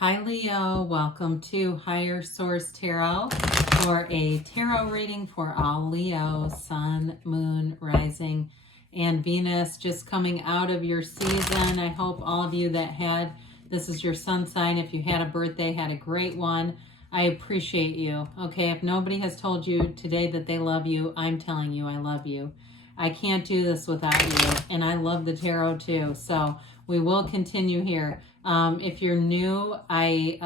Hi Leo, welcome to Higher Source Tarot for a tarot reading for all Leo, Sun, Moon, Rising, and Venus. Just coming out of your season. I hope all of you that had, this is your sun sign, if you had a birthday, had a great one. I appreciate you. Okay, if nobody has told you today that they love you, I'm telling you I love you. I can't do this without you, and I love the tarot too. So we will continue here. If you're new, I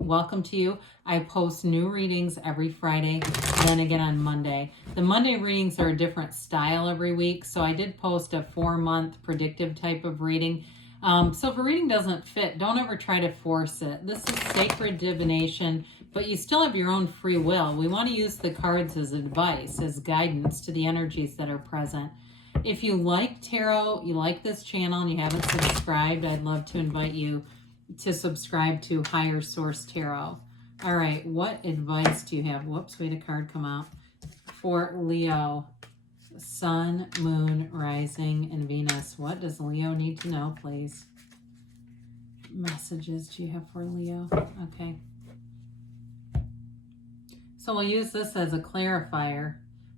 welcome to you. I post new readings every Friday, and then again on Monday. The Monday readings are a different style every week, so I did post a 4-month predictive type of reading. So if a reading doesn't fit, don't ever try to force it. This is sacred divination, but you still have your own free will. We want to use the cards as advice, as guidance to the energies that are present. If you like tarot, you like this channel, and you haven't subscribed, I'd love to invite you to subscribe to Higher Source Tarot. All right, what advice do you have? Whoops, we had a card come out. For Leo, Sun, Moon, Rising, and Venus. What does Leo need to know, please? Messages do you have for Leo? Okay. So we'll use this as a clarifier.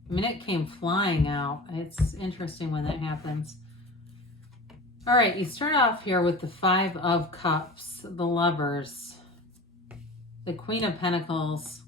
I mean, it came flying out. It's interesting when that happens. All right, you start off here with the 5 of Cups, the Lovers, the Queen of Pentacles,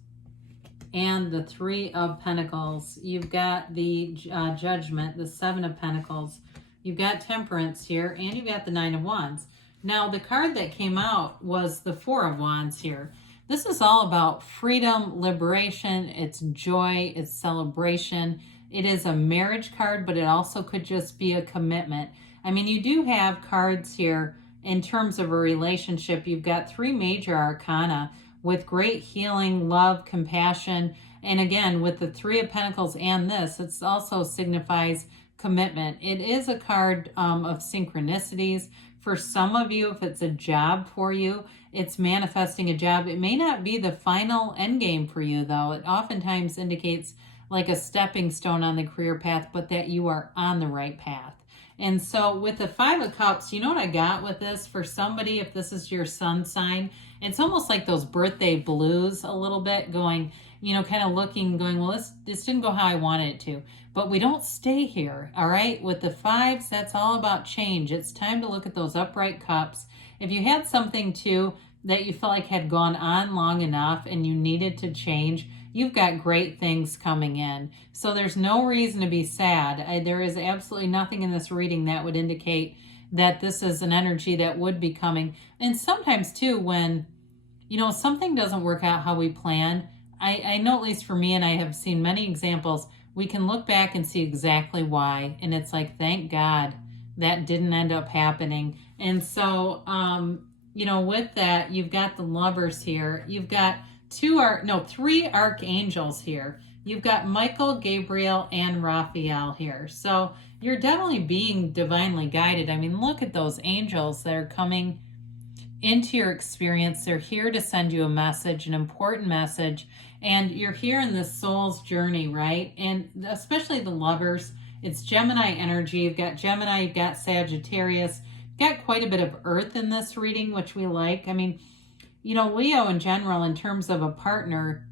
and the 3 of Pentacles. You've got the Judgment, the 7 of Pentacles. You've got Temperance here, and you've got the 9 of Wands. Now, the card that came out was the 4 of Wands here. This is all about freedom, liberation, it's joy, it's celebration. It is a marriage card, but it also could just be a commitment. I mean, you do have cards here in terms of a relationship. You've got 3 major arcana with great healing, love, compassion. And again, with the 3 of Pentacles and this, it also signifies commitment. It is a card of synchronicities. For some of you, if it's a job for you, it's manifesting a job. It may not be the final end game for you, though. It oftentimes indicates like a stepping stone on the career path, but that you are on the right path. And so with the 5 of Cups, you know what I got with this? For somebody, if this is your sun sign, it's almost like those birthday blues a little bit, going, you know, kind of looking, going, well, this didn't go how I wanted it to. But we don't stay here, all right? With the 5s, that's all about change. It's time to look at those upright cups. If you had something, too, that you felt like had gone on long enough and you needed to change, you've got great things coming in. So there's no reason to be sad. There is absolutely nothing in this reading that would indicate that this is an energy that would be coming. And sometimes, too, when, you know, something doesn't work out how we plan, I know, at least for me, and I have seen many examples, we can look back and see exactly why. And it's like, thank God that didn't end up happening. And so, you know, with that, you've got the Lovers here. You've got 3 archangels here. You've got Michael, Gabriel, and Raphael here. So you're definitely being divinely guided. I mean, look at those angels that are coming into your experience. They're here to send you a message, an important message. And you're here in this soul's journey, right? And especially the Lovers, it's Gemini energy. You've got Gemini, you've got Sagittarius. You've got quite a bit of Earth in this reading, which we like. I mean, you know, Leo in general, in terms of a partner,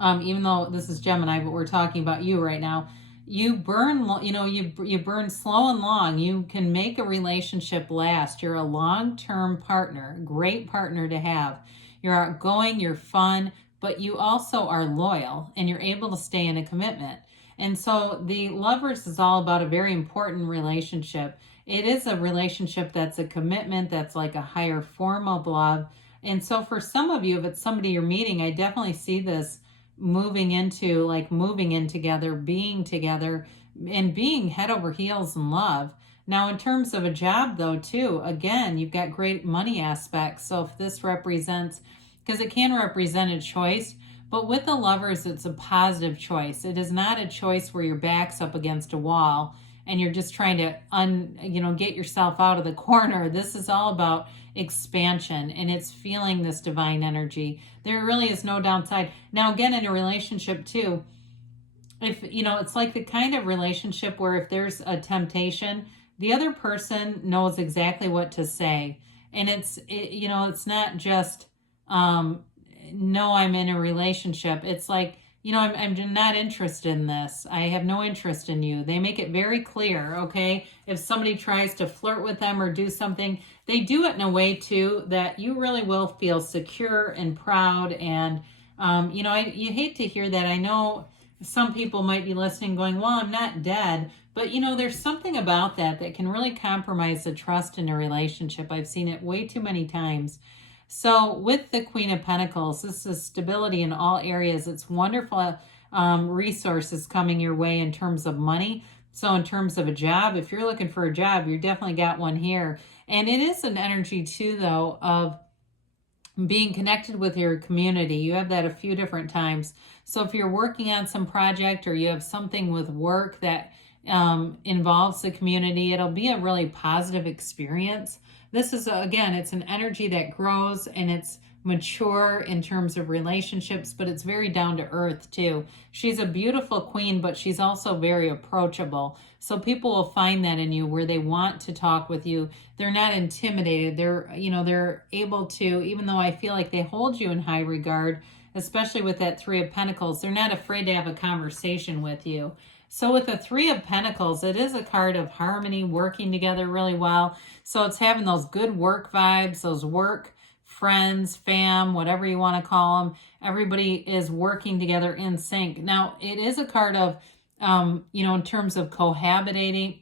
even though this is Gemini, but we're talking about you right now, you burn, you know, you burn slow and long. You can make a relationship last. You're a long-term partner, great partner to have. You're outgoing, you're fun, but you also are loyal, and you're able to stay in a commitment. And so the Lovers is all about a very important relationship. It is a relationship that's a commitment, that's like a higher form of love. And so for some of you, if it's somebody you're meeting, I definitely see this moving in together, being together, and being head over heels in love. Now, in terms of a job, though, too, again, you've got great money aspects. So if this represents, because it can represent a choice, but with the Lovers, it's a positive choice. It is not a choice where your back's up against a wall and you're just trying to get yourself out of the corner. This is all about expansion, and it's feeling this divine energy. There really is no downside. Now, again, in a relationship too, if, you know, it's like the kind of relationship where if there's a temptation, the other person knows exactly what to say. And it's not just, no, I'm in a relationship. It's like, I'm not interested in this. I have no interest in you. They make it very clear, okay? If somebody tries to flirt with them or do something, they do it in a way too that you really will feel secure and proud. And, you hate to hear that. I know some people might be listening going, well, I'm not dead. But, there's something about that can really compromise the trust in a relationship. I've seen it way too many times. So with the Queen of Pentacles, this is stability in all areas. It's wonderful resources coming your way in terms of money. So in terms of a job, if you're looking for a job, you definitely got one here. And it is an energy too, though, of being connected with your community. You have that a few different times. So if you're working on some project or you have something with work that involves the community, it'll be a really positive experience. This is, again, it's an energy that grows and it's mature in terms of relationships, but it's very down to earth too. She's a beautiful queen, but she's also very approachable. So people will find that in you where they want to talk with you. They're not intimidated. They're able to, even though I feel like they hold you in high regard, especially with that Three of Pentacles, they're not afraid to have a conversation with you. So with the Three of Pentacles, it is a card of harmony, working together really well. So it's having those good work vibes, those work friends, fam, whatever you want to call them. Everybody is working together in sync. Now, it is a card of, in terms of cohabitating,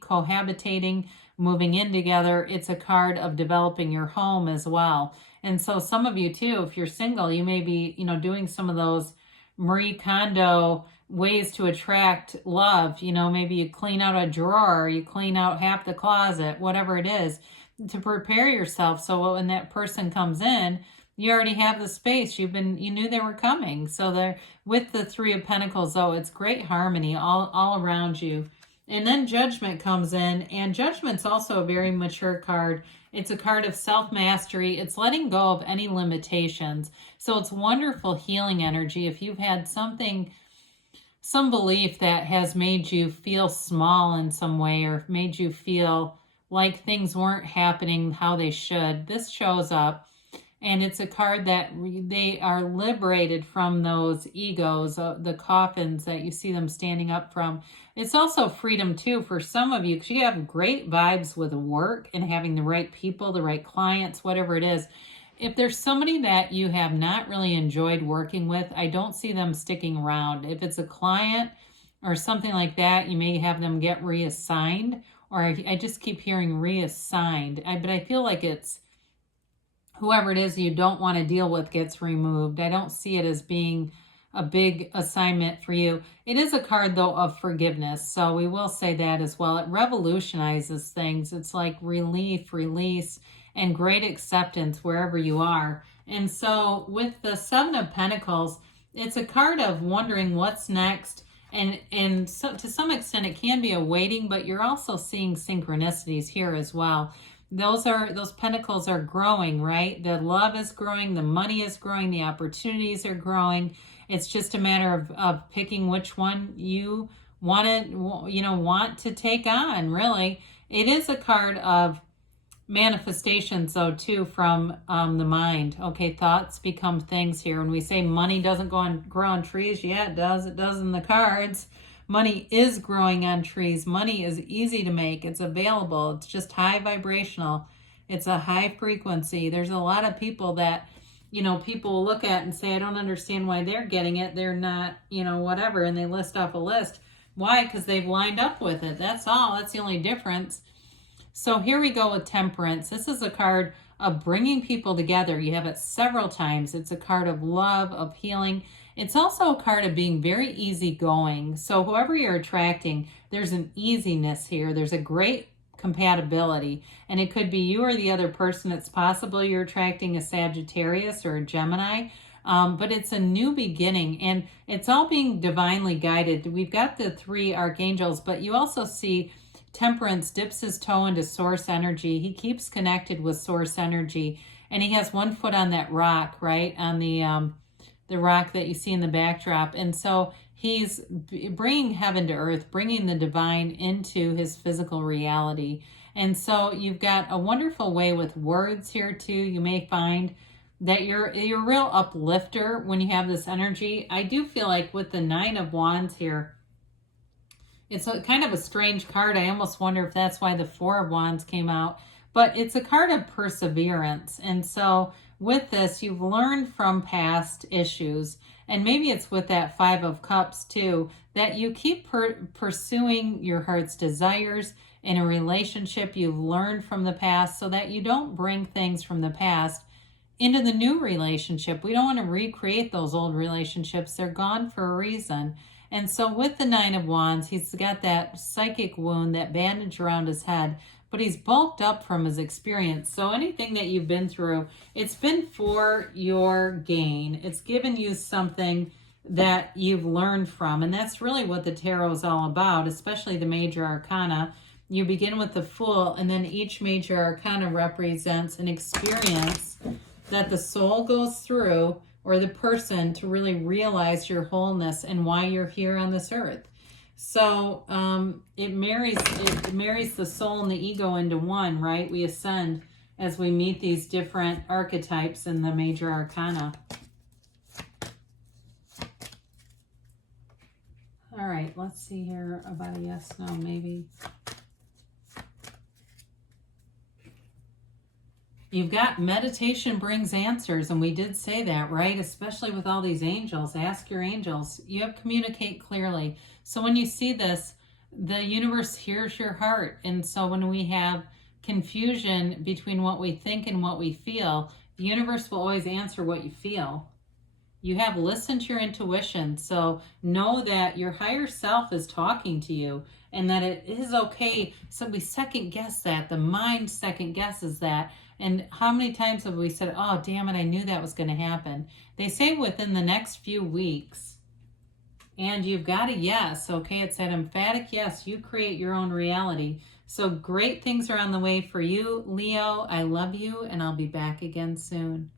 moving in together. It's a card of developing your home as well. And so some of you too, if you're single, you may be, doing some of those Marie Kondo ways to attract love. Maybe you clean out a drawer, or you clean out half the closet, whatever it is, to prepare yourself so when that person comes in, you already have the space. You knew they were coming. So there, with the Three of Pentacles, though, it's great harmony all around you. And then Judgment comes in, and Judgment's also a very mature card. It's a card of self-mastery. It's letting go of any limitations. So it's wonderful healing energy. If you've had some belief that has made you feel small in some way, or made you feel like things weren't happening how they should, this shows up. And it's a card that they are liberated from those egos, the coffins that you see them standing up from. It's also freedom too for some of you, because you have great vibes with work and having the right people, the right clients, whatever it is. If there's somebody that you have not really enjoyed working with, I don't see them sticking around. If it's a client or something like that, you may have them get reassigned, or I just keep hearing reassigned. But I feel like it's whoever it is you don't want to deal with gets removed. I don't see it as being a big assignment for you. It is a card, though, of forgiveness. So we will say that as well. It revolutionizes things. It's like relief, release, and great acceptance wherever you are. And so with the Seven of Pentacles, it's a card of wondering what's next. And so to some extent, it can be a waiting, but you're also seeing synchronicities here as well. Those pentacles are growing, right? The love is growing, the money is growing, the opportunities are growing. It's just a matter of picking which one you want to take on, really. It is a card of manifestations, though, too, from the mind. Okay, thoughts become things here. When we say money doesn't grow on trees, yeah, it does. It does in the cards. Money is growing on trees. Money is easy to make. It's available. It's just high vibrational. It's a high frequency. There's a lot of people that, people will look at and say, I don't understand why they're getting it. They're not, whatever. And they list off a list. Why? Because they've lined up with it. That's all. That's the only difference. So here we go with Temperance. This is a card of bringing people together. You have it several times. It's a card of love, of healing. It's also a card of being very easygoing. So whoever you're attracting, there's an easiness here. There's a great compatibility. And it could be you or the other person. It's possible you're attracting a Sagittarius or a Gemini. But it's a new beginning, and it's all being divinely guided. We've got the three archangels, but you also see Temperance dips his toe into source energy. He keeps connected with source energy, and he has one foot on that rock, right? On the rock that you see in the backdrop. And so he's bringing heaven to earth, bringing the divine into his physical reality. And so you've got a wonderful way with words here too. You may find that you're a real uplifter when you have this energy. I do feel like with the Nine of Wands here, it's kind of a strange card. I almost wonder if that's why the Four of Wands came out. But it's a card of perseverance. And so with this, you've learned from past issues. And maybe it's with that Five of Cups too, that you keep pursuing your heart's desires in a relationship you've learned from the past, so that you don't bring things from the past into the new relationship. We don't want to recreate those old relationships. They're gone for a reason. And so with the Nine of Wands, he's got that psychic wound, that bandage around his head, but he's bulked up from his experience. So anything that you've been through, it's been for your gain. It's given you something that you've learned from. And that's really what the tarot is all about, especially the major arcana. You begin with the Fool, and then each major arcana represents an experience that the soul goes through, or the person, to really realize your wholeness and why you're here on this earth. So it marries the soul and the ego into one, right? We ascend as we meet these different archetypes in the major arcana. All right, let's see here about a yes, no, maybe. You've got meditation brings answers, and we did say that, right? Especially with all these angels. Ask your angels. You have to communicate clearly. So when you see this, the universe hears your heart. And so when we have confusion between what we think and what we feel, the universe will always answer what you feel. You have listened to your intuition. So know that your higher self is talking to you, and that it is okay. So we second guess that. The mind second guesses that. And how many times have we said, oh, damn it, I knew that was going to happen? They say within the next few weeks. And you've got a yes, okay? It's that emphatic yes. You create your own reality. So great things are on the way for you, Leo. I love you, and I'll be back again soon.